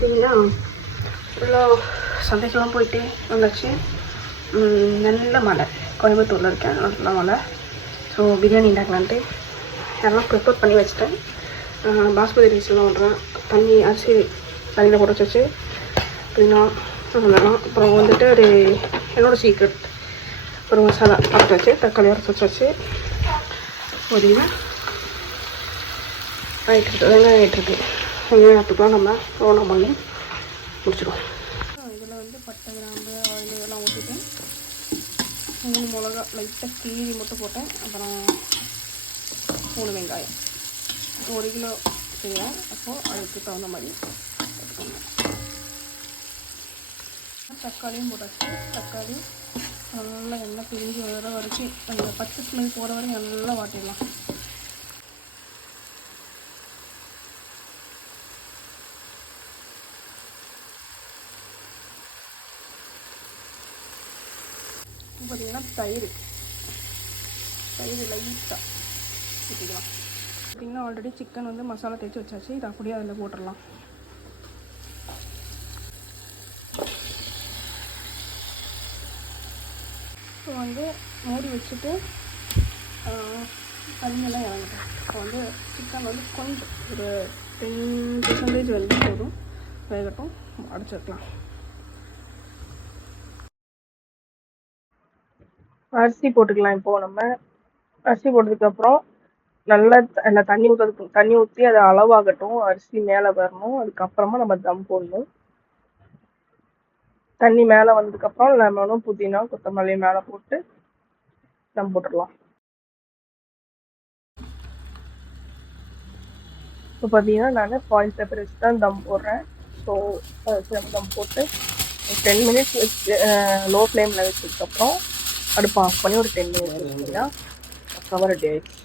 பார்த்தீங்கன்னா இவ்வளோ சந்தைக்கெல்லாம் போயிட்டு வந்தாச்சு. நல்ல மழை, கோயம்புத்தூரில் இருக்கேன், நல்ல மழை. ஸோ பிரியாணி உண்டாக்கலான்ட்டு எல்லாம் ப்ரிப்பேர் பண்ணி வச்சுட்டேன். பாஸ்மதி ரைஸ்லாம் பண்ணுறேன். தண்ணி அரிசி தண்ணியில் போட்டு வச்சாச்சு. அப்படின்னா அப்புறம் வந்துட்டு ஒரு என்னோடய சீக்ரெட் ஒரு மசாலா போட்டு வச்சு தக்காளி அரைச்சி வச்சாச்சு. ஒரு இது ஆகிட்டுருக்கு, வெங்காயம் ஆகிட்டுருக்கு. வெங்காயத்துக்குலாம் நம்ம ரோலம் பண்ணி முடிச்சிடுவோம். இதில் வந்து பட்டை, கிராம்பு, ஆயில் இதெல்லாம் ஊற்றிட்டு 3 மிளகா லைட்டாக கீரி மட்டும் போட்டேன். அப்புறம் 3 வெங்காயம், 1 கிலோ செய்வேன். அப்போது அதுக்கு தகுந்த மாதிரி போட்டுக்கோங்க. தக்காளியும் போட்டாச்சு. தக்காளி நல்லா எண்ணெய் பிரிஞ்சு வர வரைக்கும் அந்த பச்சை ஸ்மெல் போகிற வரைக்கும் நல்லா வாட்டிடலாம். பார்த்தீங்கன்னா தயிர் லைட்டாக ஊற்றிக்கலாம். பார்த்திங்கன்னா ஆல்ரெடி சிக்கன் வந்து மசாலா தேய்ச்சி வச்சாச்சு. இதை அப்படியே அதில் போட்டுடலாம். இப்போ வந்து மூடி வச்சுட்டு தண்ணியெல்லாம் இறங்கிட்டேன். இப்போ வந்து சிக்கன் வந்து கொஞ்சம் ஒரு 10% வெந்து போதும், வேகட்டும், அடிச்சு வைக்கலாம். அரிசி போட்டுக்கலாம். இப்போது நம்ம அரிசி போட்டதுக்கப்புறம் நல்லா தண்ணி ஊற்றி அதை அளவாகட்டும். அரிசி மேலே வரணும். அதுக்கப்புறமா நம்ம தம் போடணும். தண்ணி மேலே வந்ததுக்கப்புறம் லெமனும் புதினா கொத்தமல்லி மேலே போட்டு தம் போட்டுடலாம். இப்போ பார்த்தீங்கன்னா நான் ஃபாயில் பேப்பர் வச்சு தான் தம் போடுறேன். ஸோ தம் போட்டு 10 மினிட்ஸ் வச்சு லோ ஃப்ளேமில் வச்சதுக்கப்புறம் அடுப்பு ஆஃப் பண்ணி ஒரு 10 மினிட்ஸ் வச்சிங்கன்னா கவர் ரெடி ஆயிடுச்சு.